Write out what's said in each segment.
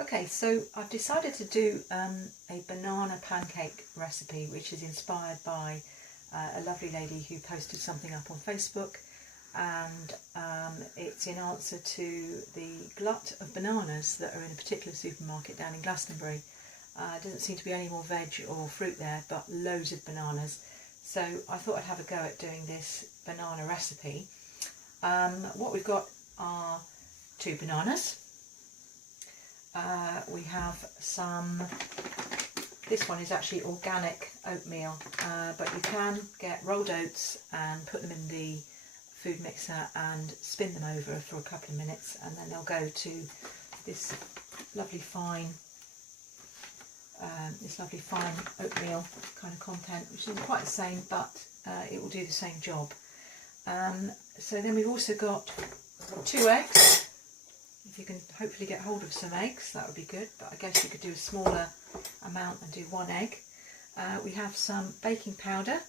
Okay, so I've decided to do a banana pancake recipe, which is inspired by a lovely lady who posted something up on Facebook, and it's in answer to the glut of bananas that are in a particular supermarket down in Glastonbury. Doesn't seem to be any more veg or fruit there, but loads of bananas. So I thought I'd have a go at doing this banana recipe. What we've got are 2 bananas. We have some, this one is actually organic oatmeal, but you can get rolled oats and put them in the food mixer and spin them over for a couple of minutes, and then they'll go to this lovely fine oatmeal kind of content, which isn't quite the same, but it will do the same job. So then we've also got 2 eggs. If you can hopefully get hold of some eggs, that would be good, but I guess you could do a smaller amount and do 1 egg. We have some baking powder,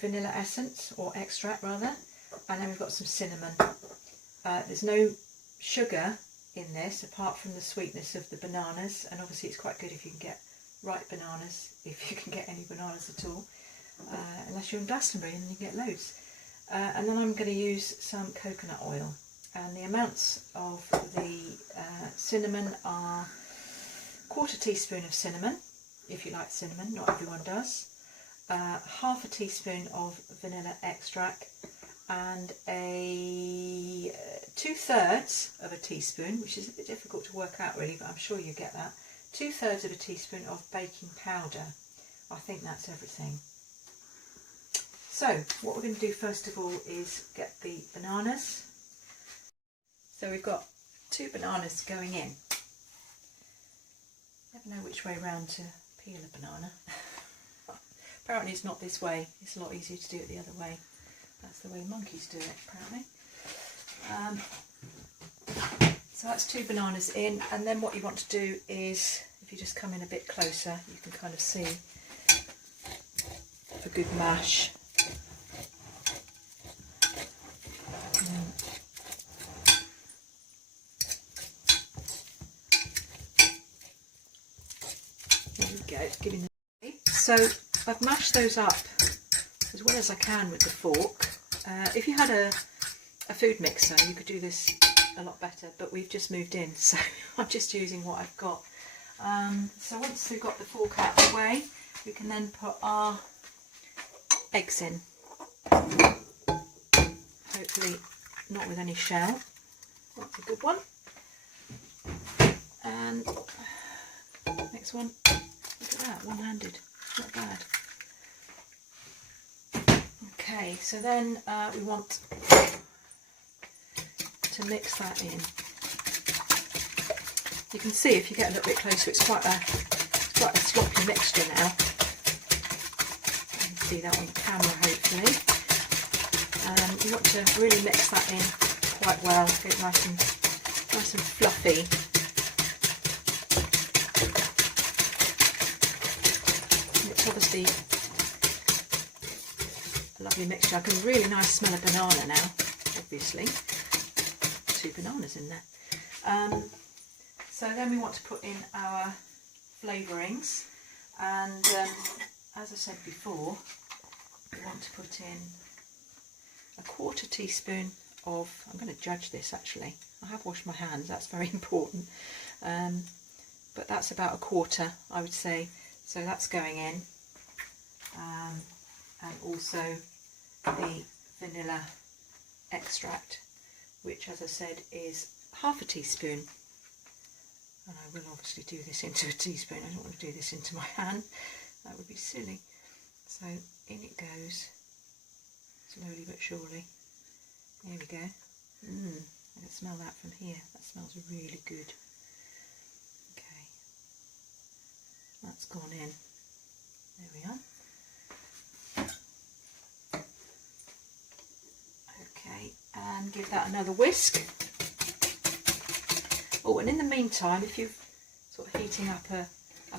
vanilla essence, or extract rather, and then we've got some cinnamon. There's no sugar in this apart from the sweetness of the bananas, and obviously it's quite good if you can get ripe bananas, if you can get any bananas at all, unless you're in Glastonbury and you get loads. And then I'm going to use some coconut oil, and the amounts of the cinnamon are 1/4 teaspoon of cinnamon, if you like cinnamon, not everyone does, 1/2 teaspoon of vanilla extract, and a 2/3 of a teaspoon, which is a bit difficult to work out really, but I'm sure you get that, 2/3 of a teaspoon of baking powder. I think that's everything. So what we're going to do first of all is get the bananas. So we've got 2 bananas going in. Never know which way round to peel a banana. Apparently it's not this way, it's a lot easier to do it the other way. That's the way monkeys do it, apparently. So that's 2 bananas in, and then what you want to do is, if you just come in a bit closer, you can kind of see a good mash. There we go, giving them. So I've mashed those up as well as I can with the fork. If you had a food mixer, you could do this a lot better, but we've just moved in, so I'm just using what I've got. So once we've got the fork out of the way, we can then put our eggs in. Hopefully not with any shell. That's a good one. And next one, look at that, one-handed, not bad. Okay, so then we want to mix that in. You can see if you get a little bit closer, it's quite a sloppy mixture now. You can see that on camera hopefully. You want to really mix that in quite well, get it nice and fluffy. And it's obviously a lovely mixture. I can really nice smell of banana now, obviously. 2 bananas in there. So then we want to put in our flavourings, and as I said before, we want to put in a 1/4 teaspoon of, I'm going to judge this actually, I have washed my hands, that's very important, but that's about 1/4 I would say, so that's going in, and also the vanilla extract, which as I said is 1/2 teaspoon. And I will obviously do this into a teaspoon, I don't want to do this into my hand, that would be silly. So in it goes, slowly but surely. There we go. I can smell that from here, that smells really good. Okay, that's gone in, there we are. Okay, and give that another whisk. Oh, and in the meantime, if you're sort of heating up a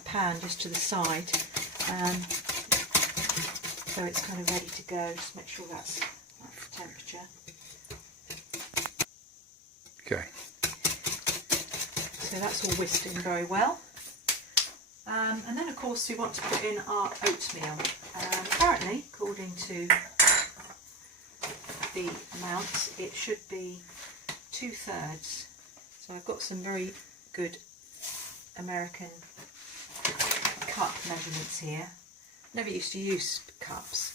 pan just to the side, so it's kind of ready to go, just make sure that's the temperature. Okay. So that's all whisked in very well. And then of course we want to put in our oatmeal. Apparently, according to the amounts, it should be 2/3. So I've got some very good American cup measurements here. Never used to use cups,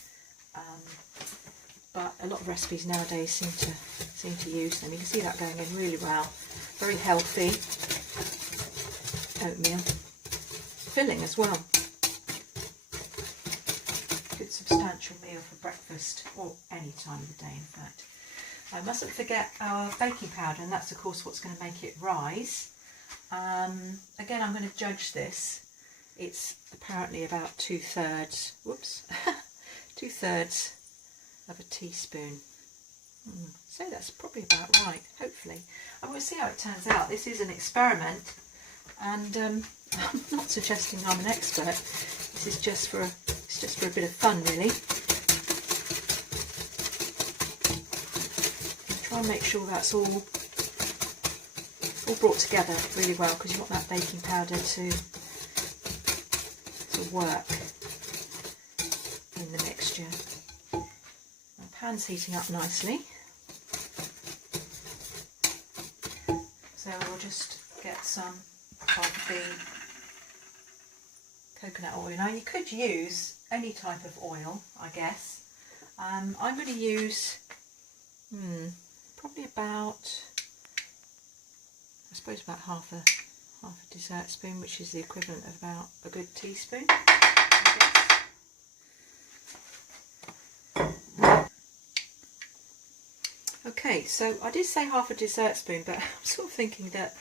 but a lot of recipes nowadays seem to use them. You can see that going in really well. Very healthy oatmeal, filling as well. Good substantial meal for breakfast or any time of the day, in fact. I mustn't forget our baking powder, and that's of course what's going to make it rise. Again, I'm going to judge this. It's apparently about 2/3, whoops, 2/3 of a teaspoon. So that's probably about right, hopefully. I'm going to see how it turns out. This is an experiment, and I'm not suggesting I'm an expert. This is just for a bit of fun, really. Try and make sure that's all brought together really well, because you want that baking powder to work in the mixture. My pan's heating up nicely, so we'll just get some of the coconut oil. Now you could use any type of oil, I guess. I'm going to use probably about, I suppose, about half a dessert spoon, which is the equivalent of about a good teaspoon, I guess. Okay, so I did say half a dessert spoon, but I'm sort of thinking that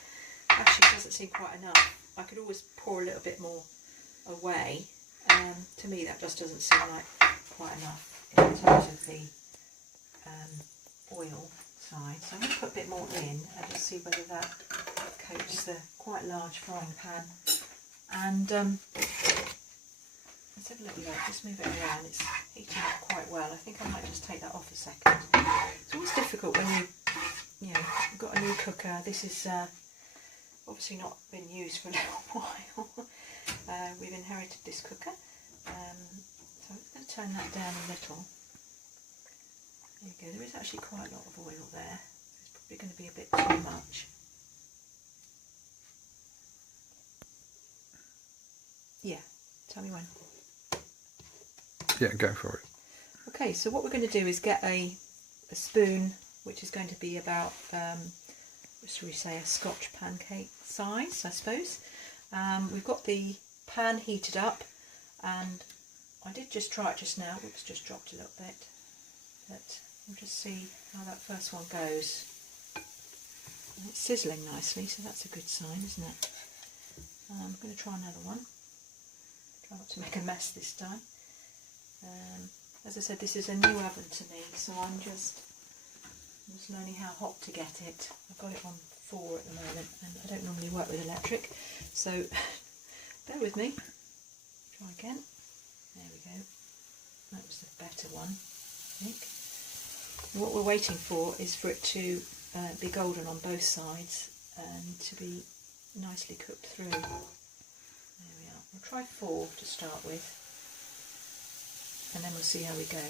actually it doesn't seem quite enough. I could always pour a little bit more away. To me that just doesn't seem like quite enough in terms of the oil side. So I'm going to put a bit more in and just see whether that coats the quite large frying pan. And let's have a little look, just move it around. It's heating up quite well. I think I might just take that off a second. It's always difficult when you've got a new cooker. This is obviously not been used for a little while. We've inherited this cooker, so I'm going to turn that down a little. There you go. There is actually quite a lot of oil there. It's probably going to be a bit too much. Yeah, tell me when. Yeah, go for it. Okay, so what we're going to do is get a spoon, which is going to be about, shall we say, a Scotch pancake size, I suppose. We've got the pan heated up, and I did just try it just now. Oops, just dropped a little bit. But we'll just see how that first one goes. And it's sizzling nicely, so that's a good sign, isn't it? I'm going to try another one. Try not to make a mess this time. As I said, this is a new oven to me, so I'm just learning how hot to get it. I've got it on 4 at the moment, and I don't normally work with electric, so bear with me. Try again. There we go. That was the better one, I think. And what we're waiting for is for it to be golden on both sides and to be nicely cooked through. There we are. We'll try 4 to start with, and then we'll see how we go.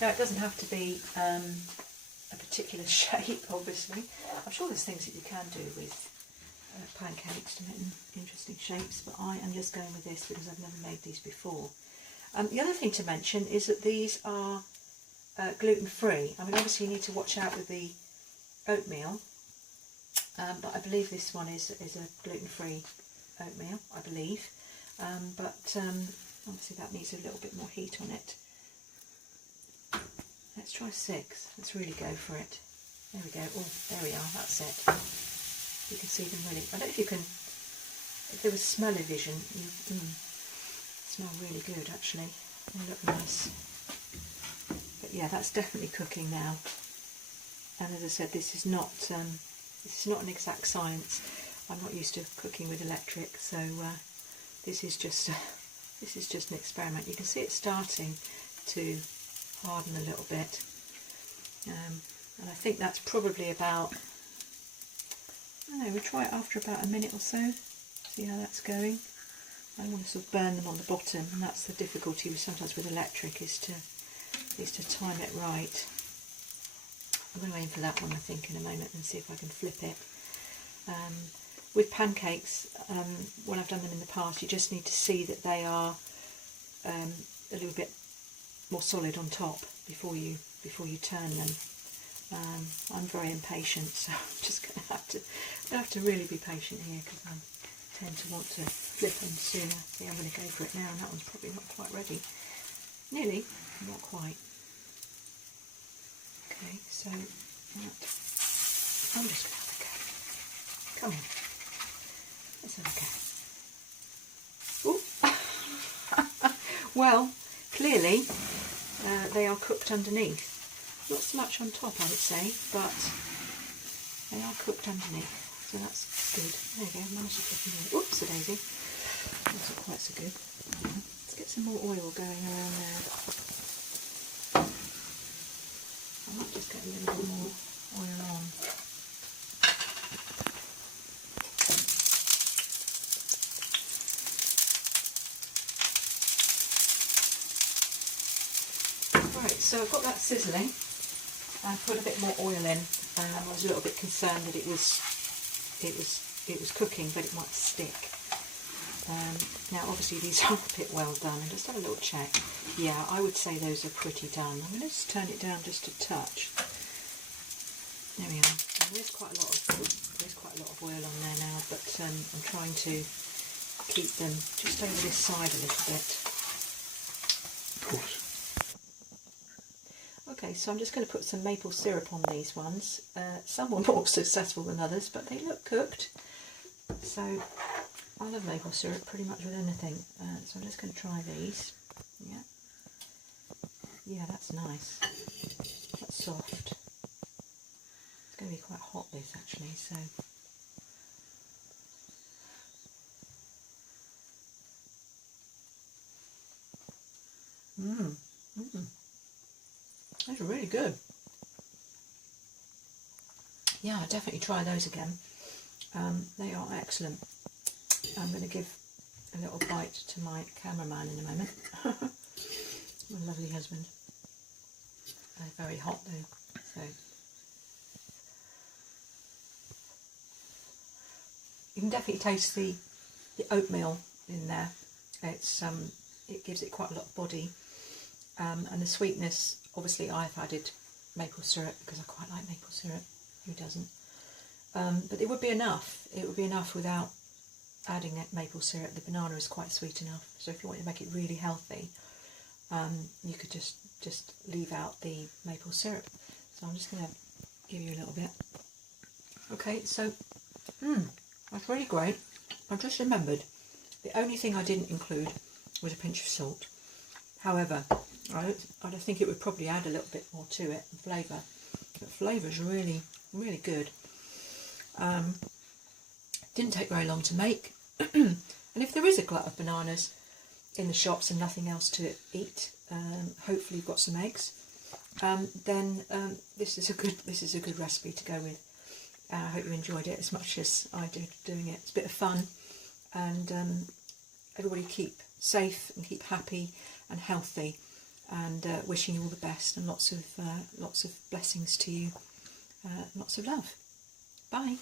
Now, it doesn't have to be a particular shape, obviously. I'm sure there's things that you can do with pancakes to make them interesting shapes, but I am just going with this because I've never made these before. The other thing to mention is that these are gluten-free. I mean, obviously you need to watch out with the oatmeal, but I believe this one is a gluten-free oatmeal, I believe. But obviously that needs a little bit more heat on it. Let's try 6. Let's really go for it. There we go. Oh, there we are. That's it. You can see them really. I don't know if you can. If there was smell-o-vision, you smell really good actually. They look nice. But yeah, that's definitely cooking now. And as I said, this is not an exact science. I'm not used to cooking with electric, so this is just an experiment. You can see it starting to harden a little bit, and I think that's probably about we'll try it after about a minute or so, see how that's going. I want to sort of burn them on the bottom, and that's the difficulty with sometimes with electric, is to time it right. I'm going to aim for that one, I think, in a moment, and see if I can flip it. With pancakes, when I've done them in the past, you just need to see that they are a little bit more solid on top before you turn them. I'm very impatient, so I'm just going to have to really be patient here, because I tend to want to flip them sooner. See, I'm going to go for it now, and that one's probably not quite ready. Nearly, not quite. Okay, so that, I'm just going to have a go. Come on, let's have a go. Ooh. Well, clearly they are cooked underneath. Not so much on top, I would say, but they are cooked underneath, so that's good. There we go, managed to flip them in. Oops, a daisy. Wasn't quite so good. Let's get some more oil going around there. I might just get a little bit more oil on. Right, so I've got that sizzling. I put a bit more oil in. I was a little bit concerned that it was cooking, but it might stick. Now, obviously, these are a bit well done. And just have a little check. Yeah, I would say those are pretty done. I'm going to just turn it down just a touch. There we are. And there's quite a lot of oil on there now, but I'm trying to keep them just over this side a little bit. Of course. Okay, so I'm just going to put some maple syrup on these ones. Some were more successful than others, but they look cooked. So I love maple syrup pretty much with anything. So I'm just going to try these. Yeah, that's nice. That's soft. It's going to be quite hot, this, actually. So those are really good. Yeah, I'll definitely try those again. They are excellent. I'm going to give a little bite to my cameraman in a moment. My lovely husband. They're very hot though, so you can definitely taste the oatmeal in there. It's it gives it quite a lot of body, and the sweetness. Obviously, I've added maple syrup because I quite like maple syrup. Who doesn't? But it would be enough. It would be enough without adding that maple syrup. The banana is quite sweet enough. So if you want to make it really healthy, you could just leave out the maple syrup. So I'm just going to give you a little bit. Okay, so that's really great. I just remembered the only thing I didn't include was a pinch of salt. However, I think it would probably add a little bit more to it, the flavour. The flavour is really, really good. Didn't take very long to make. And if there is a glut of bananas in the shops and nothing else to eat, hopefully you've got some eggs, then this is a good recipe to go with. I hope you enjoyed it as much as I did doing it. It's a bit of fun, and everybody keep safe and keep happy and healthy, and wishing you all the best and lots of blessings to you. Lots of love. Bye.